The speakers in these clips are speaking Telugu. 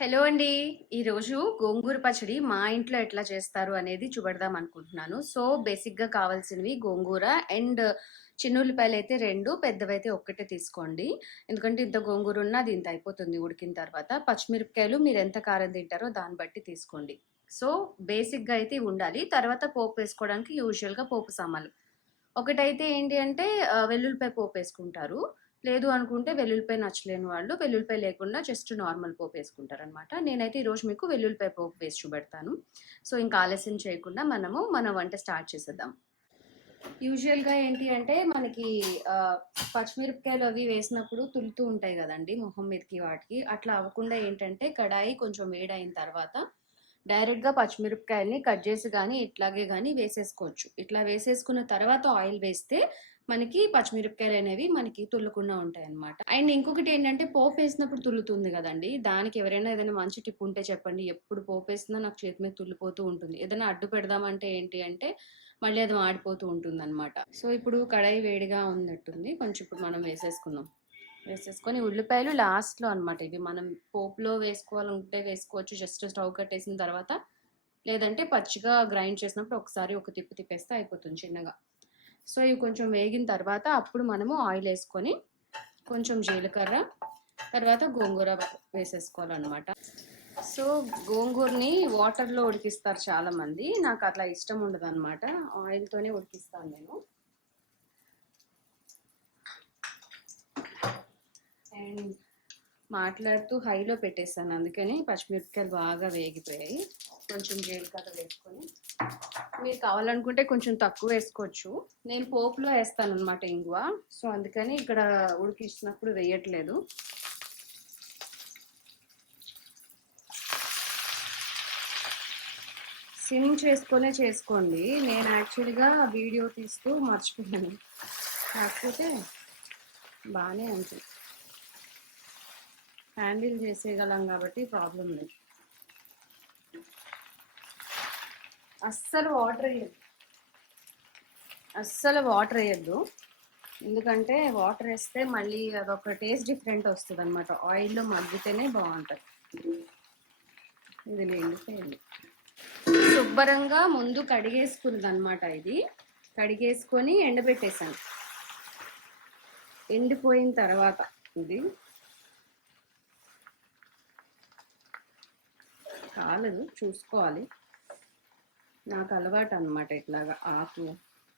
హలో అండి. ఈరోజు గోంగూర పచ్చడి మా ఇంట్లో ఎట్లా చేస్తారు అనేది చూపెడదాం అనుకుంటున్నాను. సో బేసిక్గా కావాల్సినవి గోంగూర అండ్ చిన్న ఉల్లిపాయలు అయితే రెండు పెద్దవైతే ఒక్కటే తీసుకోండి. ఎందుకంటే ఇంత గోంగూర ఉన్నా అది ఇంత అయిపోతుంది ఉడికిన తర్వాత. పచ్చిమిరపకాయలు మీరు ఎంత కారం తింటారో దాన్ని బట్టి తీసుకోండి. సో బేసిక్గా అయితే ఉండాలి. తర్వాత పోపు వేసుకోవడానికి యూజువల్గా పోపు సామాన్లు. ఒకటైతే ఏంటి అంటే వెల్లుల్లిపాయ పోపు వేసుకుంటారు. లేదు అనుకుంటే వెల్లుల్లిపాయ నచ్చలేని వాళ్ళు వెల్లుల్లిపాయ లేకుండా జస్ట్ నార్మల్ పోపు వేసుకుంటారు అనమాట నేనైతే ఈరోజు మీకు వెల్లుల్లిపాయ పోపు వేసి చూపెడతాను. సో ఇంకా ఆలస్యం చేయకుండా మనము మన వంట స్టార్ట్ చేసేద్దాం. యూజువల్గా ఏంటి అంటే మనకి పచ్చిమిరపకాయలు అవి వేసినప్పుడు తులుతూ ఉంటాయి కదండి మొహం మీదకి వాటికి. అట్లా అవ్వకుండా ఏంటంటే కడాయి కొంచెం వేడైన తర్వాత డైరెక్ట్గా పచ్చిమిరపకాయల్ని కట్ చేసి కానీ ఇట్లాగే కానీ వేసేసుకోవచ్చు. ఇట్లా వేసేసుకున్న తర్వాత ఆయిల్ వేస్తే మనకి పచ్చిమిరపకాయలు అనేవి మనకి తుల్లకుండా ఉంటాయి అన్నమాట అండ్ ఇంకొకటి ఏంటంటే పోపు వేసినప్పుడు తుల్లుతుంది కదండి. దానికి ఎవరైనా ఏదైనా మంచి టిప్ ఉంటే చెప్పండి. ఎప్పుడు పోపు వేసినా నాకు చేతి మీద తుల్లిపోతూ ఉంటుంది. ఏదైనా అడ్డు పెడదామంటే ఏంటి అంటే మళ్ళీ అది మాడిపోతూ ఉంటుంది అనమాట సో ఇప్పుడు కడాయి వేడిగా ఉన్నట్టుంది. కొంచెం ఇప్పుడు మనం వేసేసుకుందాం. వేసేసుకొని ఉల్లిపాయలు లాస్ట్లో అన్నమాట ఇవి. మనం పోపులో వేసుకోవాలంటే వేసుకోవచ్చు. జస్ట్ స్టవ్ కట్టేసిన తర్వాత లేదంటే పచ్చిగా గ్రైండ్ చేసినప్పుడు ఒకసారి ఒక తిప్పు తిప్పేస్తే అయిపోతుంది చిన్నగా. సో ఇవి కొంచెం వేగిన తర్వాత అప్పుడు మనము ఆయిల్ వేసుకొని కొంచెం జీలకర్ర తర్వాత గోంగూర వేసేసుకోవాలన్నమాట. సో గోంగూరని వాటర్లో ఉడికిస్తారు చాలా మంది నాకు అట్లా ఇష్టం ఉండదు అనమాట ఆయిల్తోనే ఉడికిస్తాను నేను. అండ్ మాట్లాడుతూ హైలో పెట్టేస్తాను. అందుకని పచ్చిమిరపకాయలు బాగా వేగిపోయాయి. కొంచెం జీలకర్ర వేసుకొని మీరు కావాలనుకుంటే కొంచెం తక్కువ వేసుకోవచ్చు. నేను పోపులో వేస్తాను అనమాట ఇంగువ. సో అందుకని ఇక్కడ ఉడికిస్తున్నప్పుడు వేయట్లేదు. సిమ్ చేసుకొనే చేసుకోండి. నేను యాక్చువల్గా వీడియో తీస్తూ మర్చిపోయాను. కాకపోతే బాగానే ఉంది. హ్యాండిల్ చేసేయగలం కాబట్టి ప్రాబ్లం లేదు. అస్సలు వాటర్ వేయద్దు. అస్సలు వాటర్ వేయద్దు. ఎందుకంటే వాటర్ వేస్తే మళ్ళీ అదొక టేస్ట్ డిఫరెంట్ వస్తుంది అనమాట ఆయిల్లో మగ్గితేనే బాగుంటుంది. ఇది ఎండిపోయింది శుభ్రంగా ముందు కడిగేసుకున్నది అనమాట ఇది. కడిగేసుకొని ఎండబెట్టేసాను ఎండిపోయిన తర్వాత ఇది. కాలేదు చూసుకోవాలి. నాకు అలవాటు అనమాట ఇట్లాగా ఆకు.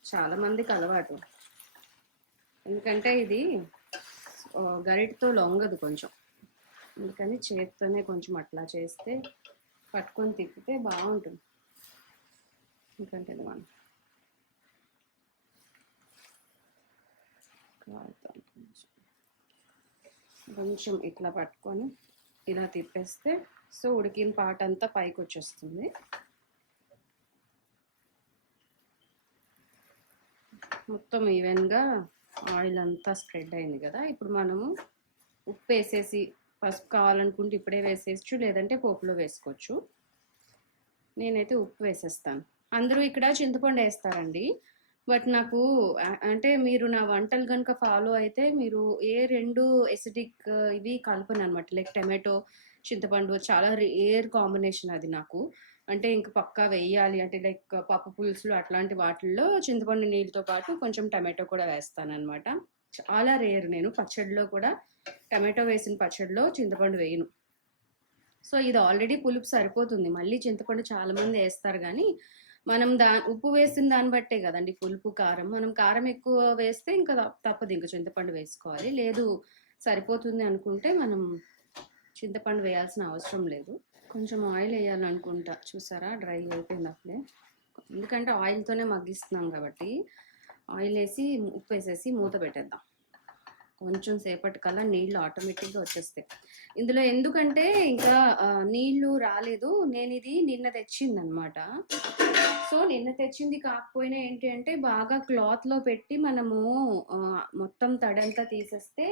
చాలా మందికి అలవాటు. ఎందుకంటే ఇది గరిటితో గరిటతో లొంగదు కొంచెం. అందుకని చేతితోనే కొంచెం అట్లా చేస్తే పట్టుకొని తిప్పితే బాగుంటుంది. ఎందుకంటే మనం కొంచెం. కొంచెం ఇట్లా పట్టుకొని ఇలా తిప్పేస్తే సో ఉడికిన పాట అంతా పైకి వచ్చేస్తుంది మొత్తం ఈవెన్గా ఆయిల్ అంతా స్ప్రెడ్ అయింది కదా. ఇప్పుడు మనము ఉప్పు వేసేసి పసుపు కావాలనుకుంటే ఇప్పుడే వేసేయచ్చు లేదంటే పోపులో వేసుకోవచ్చు. నేనైతే ఉప్పు వేసేస్తాను. అందరూ ఇక్కడ చింతపండు వేస్తారండి. బట్ నాకు అంటే మీరు నా వంటలు కనుక ఫాలో అయితే మీరు ఏ రెండు ఎసిడిక్ ఇవి కలపను అనమాట లైక్ టమాటో చింతపండు చాలా రేర్ కాంబినేషన్ అది నాకు. అంటే ఇంక పక్కా వేయాలి అంటే లైక్ పప్పు పులుసులు అట్లాంటి వాటిల్లో చింతపండు నీళ్ళతో పాటు కొంచెం టమాటో కూడా వేస్తాను అనమాట చాలా రేర్ నేను. పచ్చడిలో కూడా టమాటో వేసిన పచ్చడిలో చింతపండు వేయను. సో ఇది ఆల్రెడీ పులుపు సరిపోతుంది. మళ్ళీ చింతపండు చాలామంది వేస్తారు కానీ మనం దా ఉప్పు వేసిన దాన్ని బట్టే కదండి పులుపు కారం. మనం కారం ఎక్కువ వేస్తే ఇంకా తప్ప- తప్పదు ఇంకా చింతపండు వేసుకోవాలి. లేదు సరిపోతుంది అనుకుంటే మనం చింతపండు వేయాల్సిన అవసరం లేదు. కొంచెం ఆయిల్ వేయాలనుకుంటా. చూసారా? డ్రై అయిపోయింది అప్పుడే. ఎందుకంటే ఆయిల్తోనే మగ్గిస్తున్నాం కాబట్టి ఆయిల్ వేసి ఉప్పు వేసేసి మూత పెట్టేద్దాం. కొంచెం సేపటి కల్లా నీళ్ళు ఆటోమేటిక్గా వచ్చేస్తాయి. ఇందులో ఎందుకంటే ఇంకా నీళ్ళు రాలేదు. నేను ఇది నిన్న తెచ్చింది అనమాట సో నిన్న తెచ్చింది కాకపోయినా ఏంటి అంటే బాగా క్లాత్లో పెట్టి మనము మొత్తం తడంతా తీసేస్తే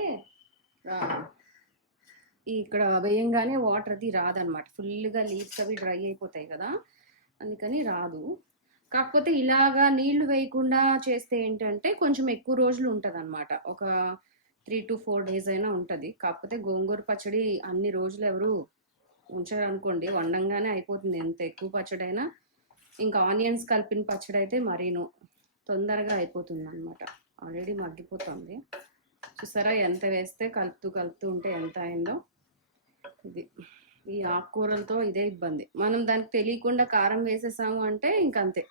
ఇక్కడ వేయంగానే వాటర్ అది రాదనమాట. ఫుల్గా లీవ్స్ అవి డ్రై అయిపోతాయి కదా. అందుకని రాదు. కాకపోతే ఇలాగా నీళ్ళు వేయకుండా చేస్తే ఏంటంటే కొంచెం ఎక్కువ రోజులు ఉంటుంది ఒక త్రీ టు ఫోర్ డేస్ అయినా ఉంటుంది. కాకపోతే గోంగూర పచ్చడి అన్ని రోజులు ఎవరు ఉంచారనుకోండి. వండంగానే అయిపోతుంది. ఎంత ఎక్కువ పచ్చడి అయినా ఇంకా ఆనియన్స్ కలిపిన పచ్చడి అయితే మరీను. తొందరగా అయిపోతుంది అనమాట ఆల్రెడీ మగ్గిపోతుంది. చూసారా ఎంత వేస్తే కలుపుతూ కలుపుతూ ఉంటే ఎంత అయిందో. ఇది. ఈ ఆకుకూరలతో ఇదే ఇబ్బంది. మనం దానికి తెలియకుండా కారం వేసేసాము అంటే ఇంకంతే.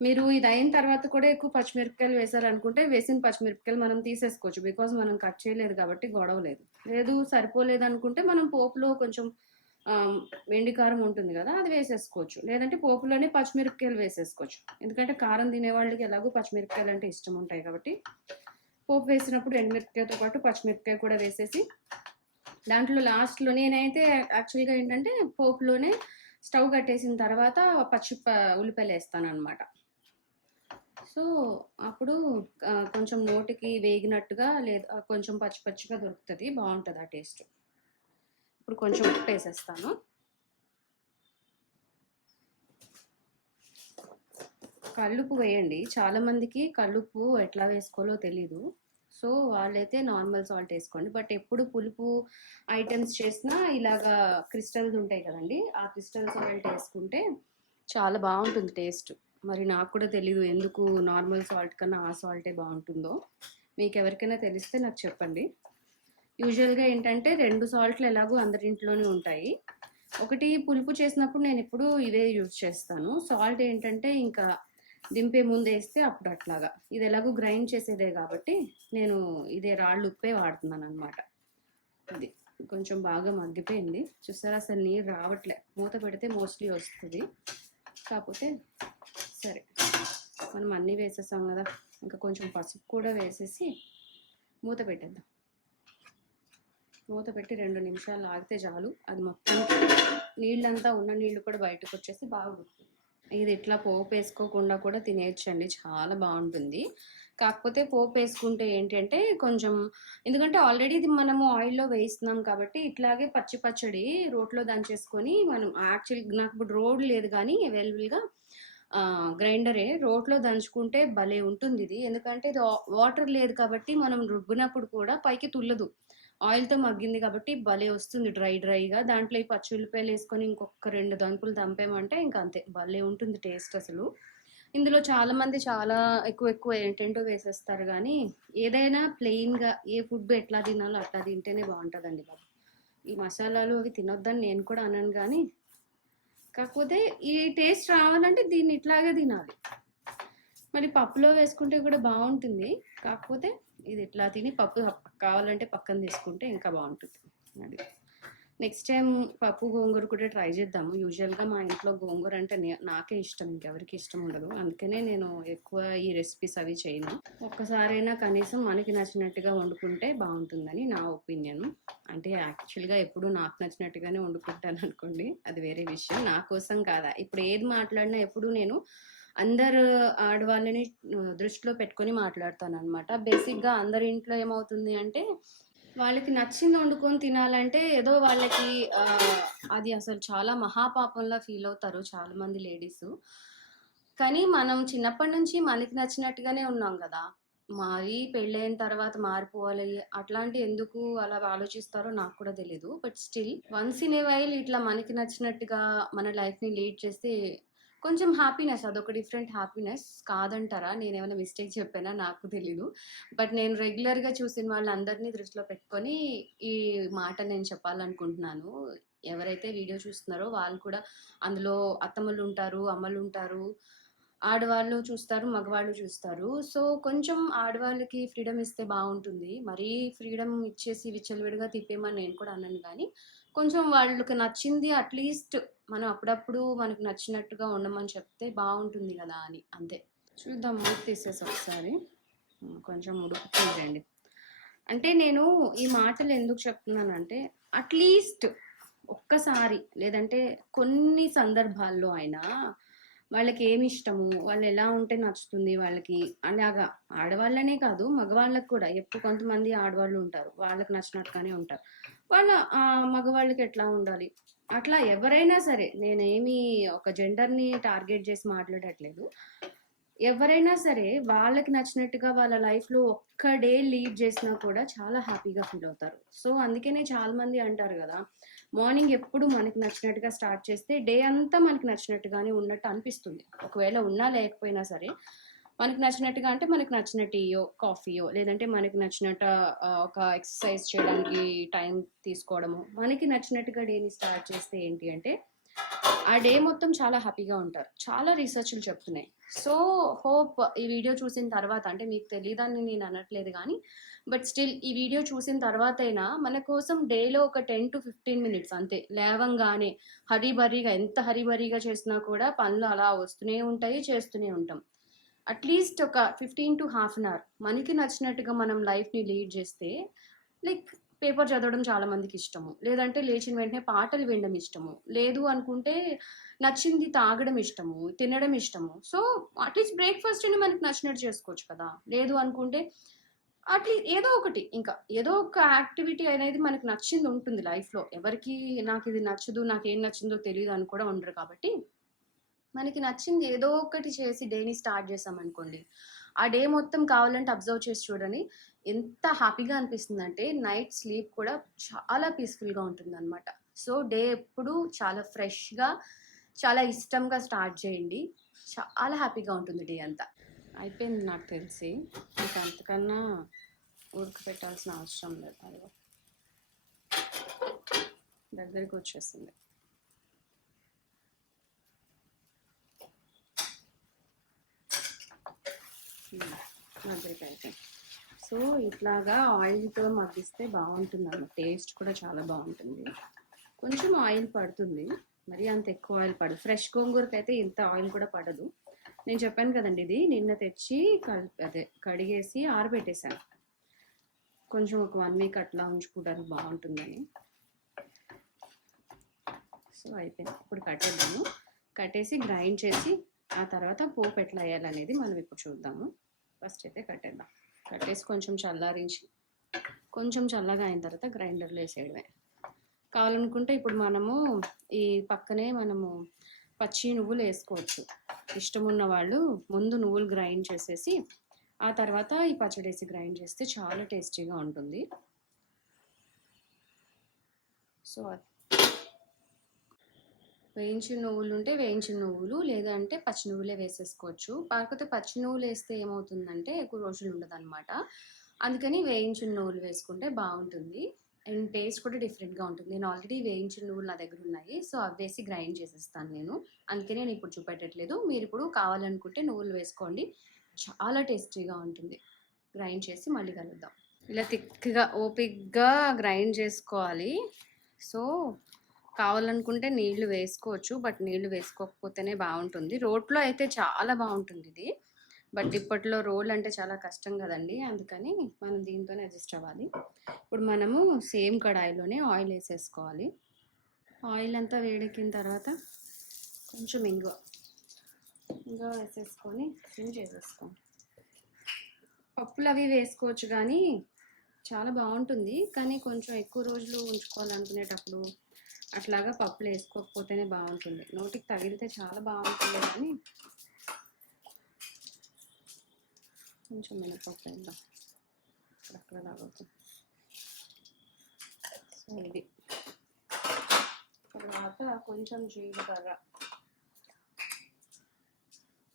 మీరు ఇది అయిన తర్వాత కూడా ఎక్కువ పచ్చిమిరపకాయలు వేసారనుకుంటే వేసిన పచ్చిమిరపకాయలు మనం తీసేసుకోవచ్చు. బికాజ్ మనం కట్ చేయలేదు కాబట్టి గొడవ లేదు. లేదు సరిపోలేదు అనుకుంటే మనం పోపులో కొంచెం వెండి కారం ఉంటుంది కదా అది వేసేసుకోవచ్చు. లేదంటే పోపులోనే పచ్చిమిరపకాయలు వేసేసుకోవచ్చు. ఎందుకంటే కారం తినే వాళ్ళకి ఎలాగో పచ్చిమిరపకాయలు అంటే ఇష్టం ఉంటాయి కాబట్టి. పోపు వేసినప్పుడు ఎండుమిరపకాయతో పాటు పచ్చిమిరపకాయ కూడా వేసేసి దాంట్లో లాస్ట్లో నేనైతే యాక్చువల్గా ఏంటంటే పోపులోనే స్టవ్ కట్టేసిన తర్వాత పచ్చి ఉల్లిపాయలు వేస్తాను అనమాట సో అప్పుడు కొంచెం నోటికి వేగినట్టుగా లేదా కొంచెం పచ్చి పచ్చిగా దొరుకుతుంది బాగుంటుంది ఆ టేస్ట్ ఇప్పుడు కొంచెం ఉప్పు వేసేస్తాను. కల్లుపు వేయండి. చాలామందికి మందికి ఎట్లా వేసుకోవాలో తెలీదు. సో వాళ్ళైతే నార్మల్ సాల్ట్ వేసుకోండి. బట్ ఎప్పుడు పులుపు ఐటమ్స్ చేసినా ఇలాగా క్రిస్టల్స్ ఉంటాయి కదండి ఆ క్రిస్టల్ సాల్ట్ వేసుకుంటే చాలా బాగుంటుంది టేస్ట్. మరి నాకు కూడా తెలీదు ఎందుకు నార్మల్ సాల్ట్ కన్నా ఆ సాల్టే బాగుంటుందో. మీకు ఎవరికైనా తెలిస్తే నాకు చెప్పండి. యూజువల్గా ఏంటంటే రెండు సాల్ట్లు ఎలాగో అందరింట్లోనే ఉంటాయి. ఒకటి పులుపు చేసినప్పుడు నేను ఇప్పుడు ఇదే యూజ్ చేస్తాను. సాల్ట్ ఏంటంటే ఇంకా దింపే ముందు వేస్తే అప్పుడు అట్లాగా. ఇది ఎలాగో గ్రైండ్ చేసేదే కాబట్టి నేను ఇదే రాళ్ళు ఉప్పే వాడుతున్నాను అనమాట ఇది కొంచెం బాగా మగ్గిపోయింది. చూసారా అసలు నీరు రావట్లే. మూత పెడితే మోస్ట్లీ వస్తుంది. కాకపోతే సరే మనం అన్నీ వేసేసాం కదా. ఇంకా కొంచెం పసుపు కూడా వేసేసి మూత పెట్టేద్దాం. మూత పెట్టి రెండు నిమిషాలు ఆగితే చాలు. అది మొత్తం నీళ్ళంతా ఉన్న నీళ్ళు కూడా బయటకు వచ్చేసి బాగా ఉడుకుతుంది ఇది ఇట్లా పోపు వేసుకోకుండా కూడా తినేయచ్చండి. చాలా బాగుంటుంది. కాకపోతే పోపు వేసుకుంటే ఏంటంటే కొంచెం ఎందుకంటే ఆల్రెడీ ఇది మనము ఆయిల్లో వేయిస్తున్నాం కాబట్టి ఇట్లాగే పచ్చి పచ్చడి రోట్లో దంచేసుకొని మనం యాక్చువల్ నాకు ఇప్పుడు రోడ్ లేదు కానీ అవైలబుల్గా గ్రైండరే రోట్లో దంచుకుంటే భలే ఉంటుంది ఇది. ఎందుకంటే ఇది వాటర్ లేదు కాబట్టి మనం రుబ్బినప్పుడు కూడా పైకి తుల్లదు. ఆయిల్తో మగ్గింది కాబట్టి భలే వస్తుంది డ్రై డ్రైగా. దాంట్లో ఈ పచ్చి ఉల్లిపాయలు వేసుకొని ఇంకొక రెండు దంపులు దంపామంటే ఇంకా అంతే. భలే ఉంటుంది టేస్ట్ అసలు. ఇందులో చాలా మంది చాలా ఎక్కువ ఎక్కువ ఏంటంటో వేసేస్తారు కానీ ఏదైనా ప్లెయిన్గా ఏ ఫుడ్ ఎట్లా తినాలో అట్లా తింటేనే బాగుంటుందండి బాబు. ఈ మసాలాలు అవి తినొద్దని నేను కూడా అన్నాను కానీ కాకపోతే ఈ టేస్ట్ రావాలంటే దీన్ని ఇట్లాగే తినాలి. మళ్ళీ పప్పులో వేసుకుంటే కూడా బాగుంటుంది. కాకపోతే ఇది ఇట్లా తిని పప్పు కావాలంటే పక్కన తీసుకుంటే ఇంకా బాగుంటుంది. అది. నెక్స్ట్ టైం పప్పు గోంగూర కూడా ట్రై చేద్దాము. యూజువల్గా మా ఇంట్లో గోంగూర అంటే నే- నాకే ఇష్టం ఇంకెవరికి ఇష్టం ఉండదు. అందుకనే నేను ఎక్కువ ఈ రెసిపీస్ అవి చేయను. ఒక్కసారైనా కనీసం మనకి నచ్చినట్టుగా వండుకుంటే బాగుంటుందని నా ఒపీనియన్ అంటే యాక్చువల్గా ఎప్పుడు నాకు నచ్చినట్టుగానే వండుకుంటాను అనుకోండి. అది వేరే విషయం. నా కోసం కాదా. ఇప్పుడు ఏది మాట్లాడినా ఎప్పుడు నేను అందరు ఆడవాళ్ళని దృష్టిలో పెట్టుకొని మాట్లాడతాను అనమాట బేసిక్గా అందరి ఇంట్లో ఏమవుతుంది అంటే వాళ్ళకి నచ్చింది వండుకొని తినాలంటే ఏదో వాళ్ళకి అది అసలు చాలా మహాపాపంలా ఫీల్ అవుతారు చాలా మంది లేడీస్. కానీ మనం చిన్నప్పటి నుంచి మనకి నచ్చినట్టుగానే ఉన్నాం కదా. మరి పెళ్ళైన తర్వాత మారిపోవాలి అట్లాంటి ఎందుకు అలా ఆలోచిస్తారో నాకు కూడా తెలియదు but still once in a while ఇట్లా మనకి నచ్చినట్టుగా మన లైఫ్ని లీడ్ చేస్తే కొంచెం హ్యాపీనెస్ అదొక డిఫరెంట్ హ్యాపీనెస్ కాదంటారా? నేను ఏమైనా మిస్టేక్ చెప్పానా? నాకు తెలీదు. బట్ నేను రెగ్యులర్గా చూసిన వాళ్ళందరినీ దృష్టిలో పెట్టుకొని ఈ మాట నేను చెప్పాలనుకుంటున్నాను. ఎవరైతే వీడియో చూస్తున్నారో వాళ్ళు కూడా అందులో అత్తమ్మలు ఉంటారు అమ్మలు ఉంటారు ఆడవాళ్ళు చూస్తారు మగవాళ్ళు చూస్తారు. సో కొంచెం ఆడవాళ్ళకి ఫ్రీడమ్ ఇస్తే బాగుంటుంది. మరీ ఫ్రీడమ్ ఇచ్చేసి విచ్చలవిడిగా తిప్పేమని నేను కూడా అన్నాను కానీ కొంచెం వాళ్ళకి నచ్చింది అట్లీస్ట్ మనం అప్పుడప్పుడు మనకు నచ్చినట్టుగా ఉండమని చెప్తే బాగుంటుంది కదా అని అంతే. చూద్దాం మూడు తీసేసి ఒకసారి. కొంచెం ఉడుకు చూడండి అంటే నేను ఈ మాటలు ఎందుకు చెప్తున్నానంటే అట్లీస్ట్ ఒక్కసారి లేదంటే కొన్ని సందర్భాల్లో అయినా వాళ్ళకి ఏమి ఇష్టము వాళ్ళు ఎలా ఉంటే నచ్చుతుంది వాళ్ళకి అలాగా. ఆడవాళ్ళనే కాదు మగవాళ్ళకి కూడా. ఎప్పుడు కొంతమంది ఆడవాళ్ళు ఉంటారు వాళ్ళకి నచ్చినట్టుగానే ఉంటారు. వాళ్ళ ఆ, మగవాళ్ళకి ఎట్లా ఉండాలి? అట్లా ఎవరైనా సరే నేనేమి ఒక జెండర్ని టార్గెట్ చేసి మాట్లాడట్లేదు. ఎవరైనా సరే వాళ్ళకి నచ్చినట్టుగా వాళ్ళ లైఫ్లో ఒక్క డే లీడ్ చేసినా కూడా చాలా హ్యాపీగా ఫీల్ అవుతారు. సో అందుకనే చాలా మంది అంటారు కదా మార్నింగ్ ఎప్పుడు మనకి నచ్చినట్టుగా స్టార్ట్ చేస్తే డే అంతా మనకి నచ్చినట్టుగానే ఉన్నట్టు అనిపిస్తుంది. ఒకవేళ ఉన్నా లేకపోయినా సరే మనకి నచ్చినట్టుగా అంటే మనకు నచ్చిన టీయో కాఫీయో లేదంటే మనకి నచ్చినట్టు ఒక ఎక్సర్సైజ్ చేయడానికి టైం తీసుకోవడము. మనకి నచ్చినట్టుగా డేని స్టార్ట్ చేస్తే ఏంటి అంటే ఆ డే మొత్తం చాలా హ్యాపీగా ఉంటారు. చాలా రీసెర్చ్లు చెప్తున్నాయి. సో హోప్ ఈ వీడియో చూసిన తర్వాత అంటే మీకు తెలియదని నేను అనట్లేదు కానీ బట్ స్టిల్ ఈ వీడియో చూసిన తర్వాత అయినా మన కోసం డేలో ఒక టెన్ టు ఫిఫ్టీన్ మినిట్స్ అంతే. లేవంగానే హరీబరీగా ఎంత హరీబరీగా చేసినా కూడా పనులు అలా వస్తూనే ఉంటాయి చేస్తూనే ఉంటాం. అట్లీస్ట్ ఒక fifteen to half an hour మనకి నచ్చినట్టుగా మనం లైఫ్ని లీడ్ చేస్తే లైక్ పేపర్ చదవడం చాలా మందికి ఇష్టము. లేదంటే లేచిన వెంటనే పాటలు వినడం ఇష్టము. లేదు అనుకుంటే నచ్చింది తాగడం ఇష్టము తినడం ఇష్టము. సో అట్లీస్ట్ బ్రేక్ఫాస్ట్ అని మనకి నచ్చినట్టు చేసుకోవచ్చు కదా. లేదు అనుకుంటే అట్లీస్ట్ ఏదో ఒకటి ఇంకా ఏదో ఒక యాక్టివిటీ అనేది మనకు నచ్చింది ఉంటుంది లైఫ్లో ఎవరికి నాకు ఇది నచ్చదు నాకు ఏం నచ్చిందో తెలియదు అని కూడా ఉండరు కాబట్టి మనకి నచ్చింది ఏదో ఒకటి చేసి డేని స్టార్ట్ చేసామనుకోండి ఆ డే మొత్తం కావాలంటే అబ్జర్వ్ చేసి చూడండి. ఎంత హ్యాపీగా అనిపిస్తుంది అంటే నైట్ స్లీప్ కూడా చాలా పీస్ఫుల్గా ఉంటుంది అనమాట సో డే ఎప్పుడు చాలా ఫ్రెష్గా చాలా ఇష్టంగా స్టార్ట్ చేయండి. చాలా హ్యాపీగా ఉంటుంది డే అంతా. అయిపోయింది నాకు తెలిసి. ఇంకా అంతకన్నా ఉడకపెట్టాల్సిన అవసరం లేదు. దగ్గరికి వచ్చేసింది. దగ్గరికి సో ఇట్లాగా ఆయిల్తో మగ్గిస్తే బాగుంటుంది అన్నమాట టేస్ట్ కూడా చాలా బాగుంటుంది. కొంచెం ఆయిల్ పడుతుంది. మరి అంత ఎక్కువ ఆయిల్ పడదు. ఫ్రెష్ గోంగూరకి అయితే ఇంత ఆయిల్ కూడా పడదు. నేను చెప్పాను కదండి ఇది. నిన్న తెచ్చి కల్ అదే కడిగేసి ఆరబెట్టేశాను. కొంచెం ఒక వన్ వీక్ అట్లా ఉంచుకోవడానికి బాగుంటుందని. సో అయిపోయింది. ఇప్పుడు కట్టేద్దాము. కట్టేసి గ్రైండ్ చేసి ఆ తర్వాత పోపు ఎట్లా వేయాలనేది మనం ఇప్పుడు చూద్దాము. ఫస్ట్ అయితే కట్టేద్దాం. కట్టేసి కొంచెం చల్లారించి కొంచెం చల్లగా అయిన తర్వాత గ్రైండర్లో వేసేయడమే. కావాలనుకుంటే ఇప్పుడు మనము ఈ పక్కనే మనము పచ్చి నువ్వులు వేసుకోవచ్చు. ఇష్టం ఉన్న వాళ్ళు ముందు నువ్వులు గ్రైండ్ చేసేసి ఆ తర్వాత ఈ పచ్చడి వేసి గ్రైండ్ చేస్తే చాలా టేస్టీగా ఉంటుంది. సో వేయించిన నువ్వులు ఉంటే వేయించిన నువ్వులు లేదంటే పచ్చి నువ్వులే వేసేసుకోవచ్చు. కాకపోతే పచ్చి నువ్వులు వేస్తే ఏమవుతుందంటే ఎక్కువ రోజులు ఉండదు అనమాట అందుకని వేయించిన నువ్వులు వేసుకుంటే బాగుంటుంది. అండ్ టేస్ట్ కూడా డిఫరెంట్గా ఉంటుంది. నేను ఆల్రెడీ వేయించిన నువ్వులు నా దగ్గర ఉన్నాయి. సో అవి వేసి గ్రైండ్ చేసేస్తాను నేను. అందుకే నేను ఇప్పుడు చూపెట్టట్లేదు. మీరు ఇప్పుడు కావాలనుకుంటే నువ్వులు వేసుకోండి. చాలా టేస్టీగా ఉంటుంది. గ్రైండ్ చేసి మళ్ళీ కలుద్దాం. ఇలా థిక్గా ఓపిక్గా గ్రైండ్ చేసుకోవాలి. సో కావాలనుకుంటే నీళ్ళు వేసుకోవచ్చు. బట్ నీళ్ళు వేసుకోకపోతేనే బాగుంటుంది రోట్లో అయితే చాలా బాగుంటుంది ఇది. బట్ ఇప్పట్లో రోల్ అంటే చాలా కష్టం కదండి. అందుకని మనం దీంతోనే అడ్జస్ట్ అవ్వాలి. ఇప్పుడు మనము సేమ్ కడాయిలోనే ఆయిల్ వేసేసుకోవాలి. ఆయిల్ అంతా వేడెక్కిన తర్వాత కొంచెం ఇంగువ ఇంగువ వేసేసుకొని సిమ్ చేసేసుకోండి పప్పులు అవి వేసుకోవచ్చు కానీ చాలా బాగుంటుంది కానీ కొంచెం ఎక్కువ రోజులు ఉంచుకోవాలనుకునేటప్పుడు అట్లాగా పప్పులు వేసుకోకపోతేనే బాగుంటుంది. నోటికి తగిలితే చాలా బాగుంటుంది కానీ కొంచెం మినపప్పు వేద్దాం. అక్కడ తాగొద్దు సో ఇది. తర్వాత కొంచెం జీలకర్ర.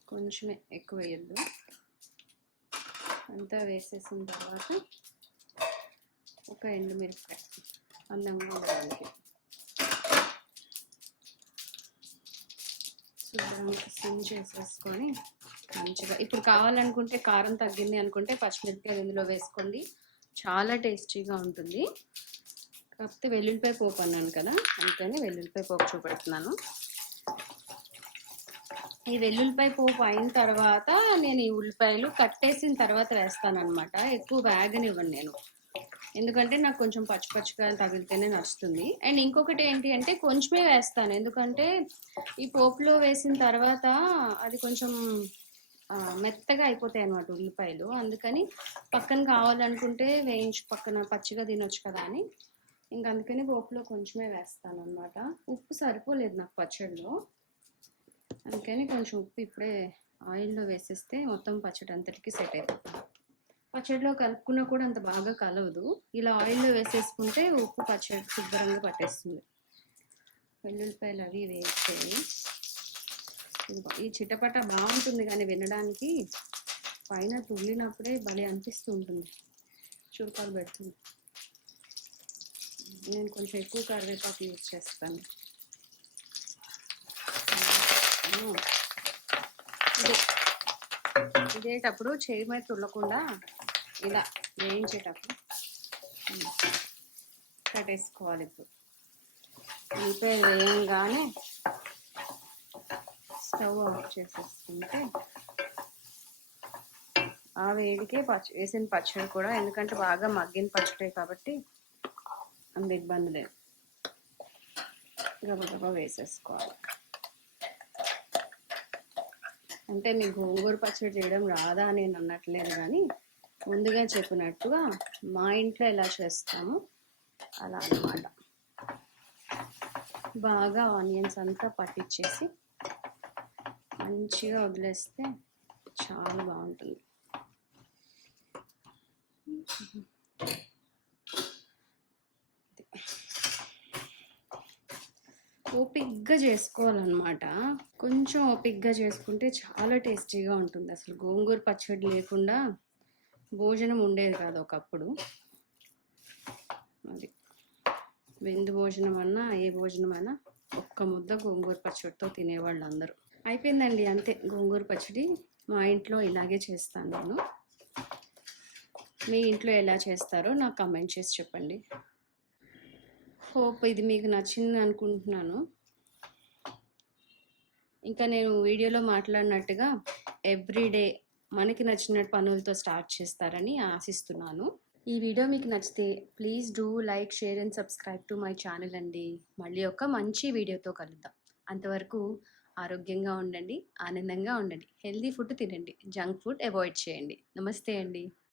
కొంచెమే ఎక్కువ వేయద్దు. అంతా వేసేసిన తర్వాత ఒక ఎండుమిరపకాయ అందంగా ఉండడానికి శుభ్రంగా సిమ్ చేసేసుకొని మంచిగా. ఇప్పుడు కావాలనుకుంటే కారం తగ్గింది అనుకుంటే పచ్చిమిరపకాయలు ఇందులో వేసుకోండి. చాలా టేస్టీగా ఉంటుంది. కాకపోతే వెల్లుల్లిపాయ పోపు అన్నాను కదా అందుకని వెల్లుల్లిపాయ పోపు చూపెడుతున్నాను. ఈ వెల్లుల్లిపాయ పోపు అయిన తర్వాత నేను ఈ ఉల్లిపాయలు కట్టేసిన తర్వాత వేస్తాను అనమాట ఎక్కువ వేగనివ్వను నేను. ఎందుకంటే నాకు కొంచెం పచ్చి పచ్చిగా తగిలితేనే నచ్చుతుంది. అండ్ ఇంకొకటి ఏంటి అంటే కొంచెమే వేస్తాను. ఎందుకంటే ఈ పోపులో వేసిన తర్వాత అది కొంచెం మెత్తగా అయిపోతాయి అనమాట ఉల్లిపాయలు. అందుకని పక్కన కావాలనుకుంటే వేయించి పక్కన పచ్చిగా తినొచ్చు కదా అని. ఇంక అందుకని పోపులో కొంచెమే వేస్తాను అనమాట ఉప్పు సరిపోలేదు నాకు పచ్చడిలో. అందుకని కొంచెం ఉప్పు ఇప్పుడే ఆయిల్లో వేసేస్తే మొత్తం పచ్చడి అంతటికి సెట్ అయిపోతుంది. పచ్చడిలో కలుపుకున్నా కూడా అంత బాగా కలవదు. ఇలా ఆయిల్లో వేసేసుకుంటే ఉప్పు పచ్చడి శుభ్రంగా పట్టేస్తుంది. వెల్లుల్లిపాయలు అవి వేస్తే ఈ చిటపట బాగుంటుంది కానీ వినడానికి. పైన తుల్లినప్పుడే భలే అనిపిస్తూ ఉంటుంది చురుకాలు పెడుతుంది. నేను కొంచెం ఎక్కువ కరివేపాకు యూజ్ చేస్తాను. ఇదేటప్పుడు చేయి మీద తుల్లకుండా ఇలా వేయించేటప్పుడు కట్టేసుకోవాలి ఇప్పుడు. ఉల్లిపాయ వేయంగానే స్టవ్ ఆఫ్ చేసేసుకుంటే ఆ వేడికే పచ్చ వేసిన పచ్చడి కూడా ఎందుకంటే బాగా మగ్గిన పచ్చడి కాబట్టి అంత ఇబ్బంది లేదు. గబగబా వేసేసుకోవాలి. అంటే మీకు గోంగూర పచ్చడి చేయడం రాదా అని నేను అన్నట్లేదు కానీ ముందుగా చెప్పినట్టుగా మా ఇంట్లో ఎలా చేస్తాము అలా అన్నమాట. బాగా ఆనియన్స్ అంతా పట్టించేసి మంచిగా వదిలేస్తే చాలా బాగుంటుంది. ఓపిక్గా చేసుకోవాలన్నమాట. కొంచెం ఓపిక్గా చేసుకుంటే చాలా టేస్టీగా ఉంటుంది. అసలు గోంగూర పచ్చడి లేకుండా భోజనం ఉండేది కాదు ఒకప్పుడు. అది. విందు భోజనం అన్నా ఏ భోజనం అయినా ఒక్క ముద్ద గోంగూర పచ్చడితో తినేవాళ్ళు అందరూ. అయిపోయిందండి అంతే. గోంగూర పచ్చడి మా ఇంట్లో ఇలాగే చేస్తాను నేను. మీ ఇంట్లో ఎలా చేస్తారో నాకు కమెంట్ చేసి చెప్పండి. హోప్ ఇది మీకు నచ్చింది అనుకుంటున్నాను. ఇంకా నేను వీడియోలో మాట్లాడినట్టుగా ఎవ్రీడే మనకి నచ్చిన పనులతో స్టార్ట్ చేస్తారని ఆశిస్తున్నాను. ఈ వీడియో మీకు నచ్చితే please do like share and subscribe to my channel అండి. మళ్ళీ ఒక మంచి వీడియోతో కలుద్దాం. అంతవరకు ఆరోగ్యంగా ఉండండి ఆనందంగా ఉండండి హెల్దీ ఫుడ్ తినండి జంక్ ఫుడ్ అవాయిడ్ చేయండి. నమస్తే అండి.